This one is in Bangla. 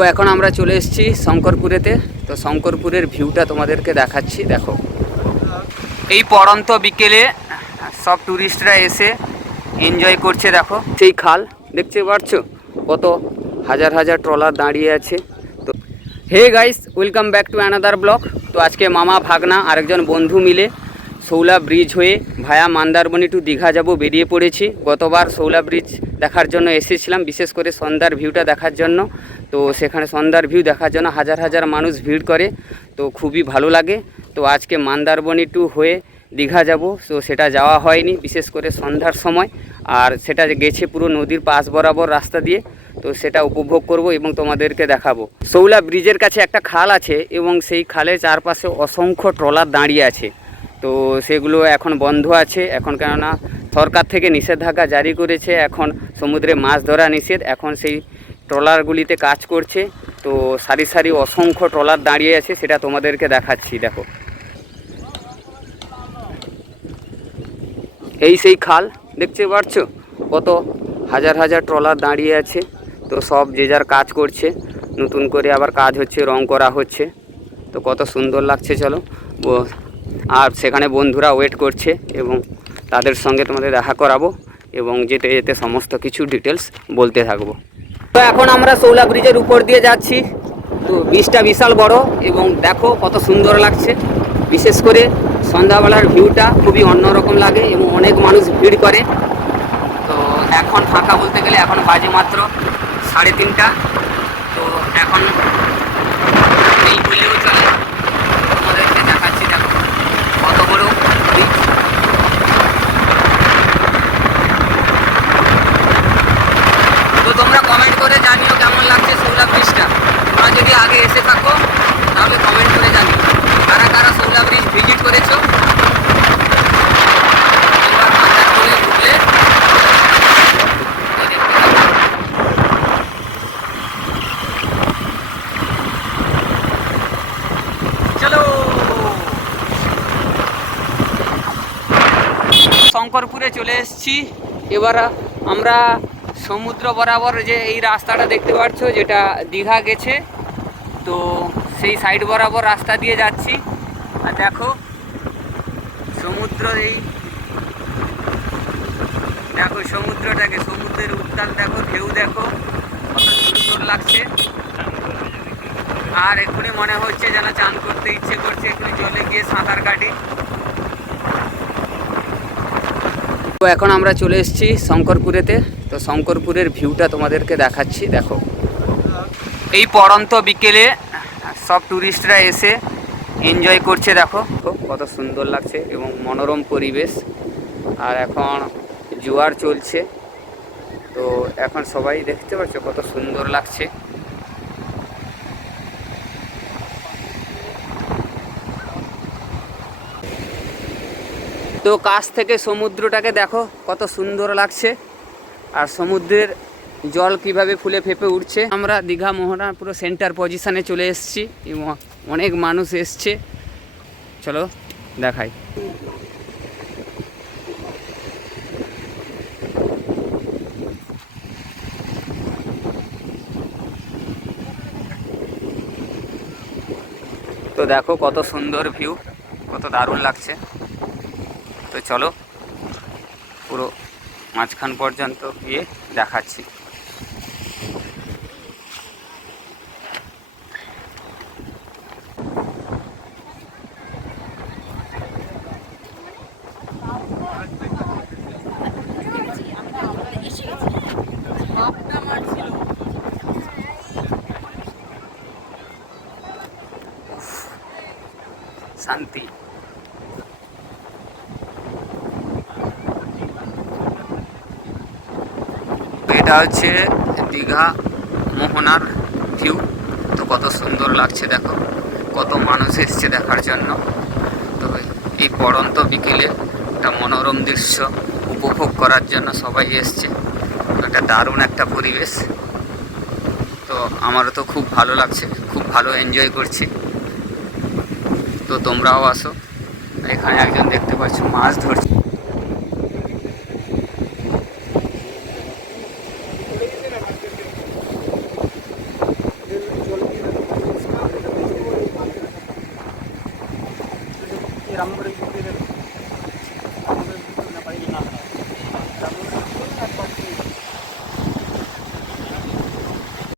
তো এখন আমরা চলে এসেছি শঙ্করপুরেতে। তো শঙ্করপুরের ভিউটা তোমাদেরকে দেখাচ্ছি। দেখো, এই পড়ন্ত বিকেলে সব ট্যুরিস্টরা এসে এনজয় করছে। দেখো সেই খাল দেখতে পাচ্ছ, কত হাজার হাজার ট্রলার দাঁড়িয়ে আছে। তো hey guys, welcome back to another blog. তো আজকে মামা ভাগনা আরেকজন বন্ধু মিলে শৌলা ব্রিজ হয়ে ভায়া মন্দারমণি টু দীঘা যাব বেরিয়ে পড়েছি। গতবার শৌলা ব্রিজ দেখার জন্য এসেছিলাম, বিশেষ করে সন্ধ্যার ভিউটা দেখার জন্য। তো সেখানে সন্ধ্যার ভিউ দেখার জন্য হাজার হাজার মানুষ ভিড় করে, তো খুবই ভালো লাগে। তো আজকে মন্দারমণি টু হয়ে দীঘা যাব, তো সেটা যাওয়া হয়নি, বিশেষ করে সন্ধ্যার সময়। আর সেটা গেছে পুরো নদীর পাশ বরাবর রাস্তা দিয়ে, তো সেটা উপভোগ করব এবং তোমাদেরকে দেখাবো। শৌলা ব্রিজের কাছে একটা খাল আছে এবং সেই খালের চারপাশে অসংখ্য ট্রলার দাঁড়িয়ে আছে। তো সেগুলো এখন বন্ধ আছে এখন, কেননা সরকার থেকে নিষেধাজ্ঞা জারি করেছে, এখন সমুদ্রে মাছ ধরা নিষেধ। এখন সেই ট্রলারগুলিতে কাজ করছে। তো সারি সারি অসংখ্য ট্রলার দাঁড়িয়ে আছে, সেটা তোমাদেরকে দেখাচ্ছি। দেখো, এই সেই খাল দেখতে পাচ্ছ, কত হাজার হাজার ট্রলার দাঁড়িয়ে আছে। তো সব যে যার কাজ করছে, নতুন করে আবার কাজ হচ্ছে, রং করা হচ্ছে। তো কত সুন্দর লাগছে। চলো, আর সেখানে বন্ধুরা ওয়েট করছে এবং তাদের সঙ্গে তোমাদের দেখা করাবো এবং যেতে যেতে সমস্ত কিছু ডিটেলস বলতে থাকবো। তো এখন আমরা শৌলা ব্রিজের উপর দিয়ে যাচ্ছি। তো ব্রিজটা বিশাল বড় এবং দেখো কত সুন্দর লাগছে। বিশেষ করে সন্ধ্যাবেলার ভিউটা খুবই অন্যরকম লাগে এবং অনেক মানুষ ভিড় করে। তো এখন ফাঁকা বলতে গেলে এখন বাজে মাত্র 3:30। তো এখন এই বললেও চলে, তোমাদেরকে দেখাচ্ছি। দেখো কত বড় ব্রিজ। তো তোমরা কমেন্ট করে জানিও কেমন লাগছে শৌলা ব্রিজটা। তোমরা যদি আগে এসে থাকো তাহলে কমেন্ট করে জানিও কারা কারা শৌলা ব্রিজ ভিজিট করেছো। শঙ্করপুরে চলে এসেছি। এবার আমরা সমুদ্র বরাবর যে এই রাস্তাটা দেখতে পাচ্ছ, যেটা দীঘা গেছে, তো সেই সাইড বরাবর রাস্তা দিয়ে যাচ্ছি। আর দেখো সমুদ্র, এই দেখো সমুদ্রটাকে, সমুদ্রের উত্তাল দেখো, ঢেউ দেখো কত সুন্দর লাগছে। আর এক্ষুনি মনে হচ্ছে যেন চান করতে ইচ্ছে করছে, এক্ষুনি জলে গিয়ে সাঁতার কাটি। তো এখন আমরা চলে এসেছি শঙ্করপুরেতে। তো শঙ্করপুরের ভিউটা তোমাদেরকে দেখাচ্ছি। দেখো, এই পড়ন্ত বিকেলে সব ট্যুরিস্টরা এসে এনজয় করছে। দেখো কত সুন্দর লাগছে এবং মনোরম পরিবেশ। আর এখন জোয়ার চলছে, তো এখন সবাই দেখতে পাচ্ছ কত সুন্দর লাগছে। তো কাছ থেকে সমুদ্রটাকে দেখো কত সুন্দর লাগছে, আর সমুদ্রের জল কিভাবে ফুলে ফেপে উঠছে। আমরা দীঘা মোহনা পুরো সেন্টার পজিশানে চলে এসেছি এবং অনেক মানুষ এসছে। চলো দেখাই। তো দেখো কত সুন্দর ভিউ, কত দারুণ লাগছে। তো চলো পুরো মাঝখান পর্যন্ত গিয়ে দেখাচ্ছি। শান্তি। এটা হচ্ছে দীঘা মোহনার ভিউ। তো কত সুন্দর লাগছে, দেখো কত মানুষ এসছে দেখার জন্য। তো এই পড়ন্ত বিকেলে একটা মনোরম দৃশ্য উপভোগ করার জন্য সবাই এসছে। একটা দারুণ একটা পরিবেশ। তো আমারও তো খুব ভালো লাগছে, খুব ভালো এনজয় করছি। তো তোমরাও আসো। এখানে একজন দেখতে পাচ্ছ মাছ ধরছে। এরকম করে বিক্রি দেবে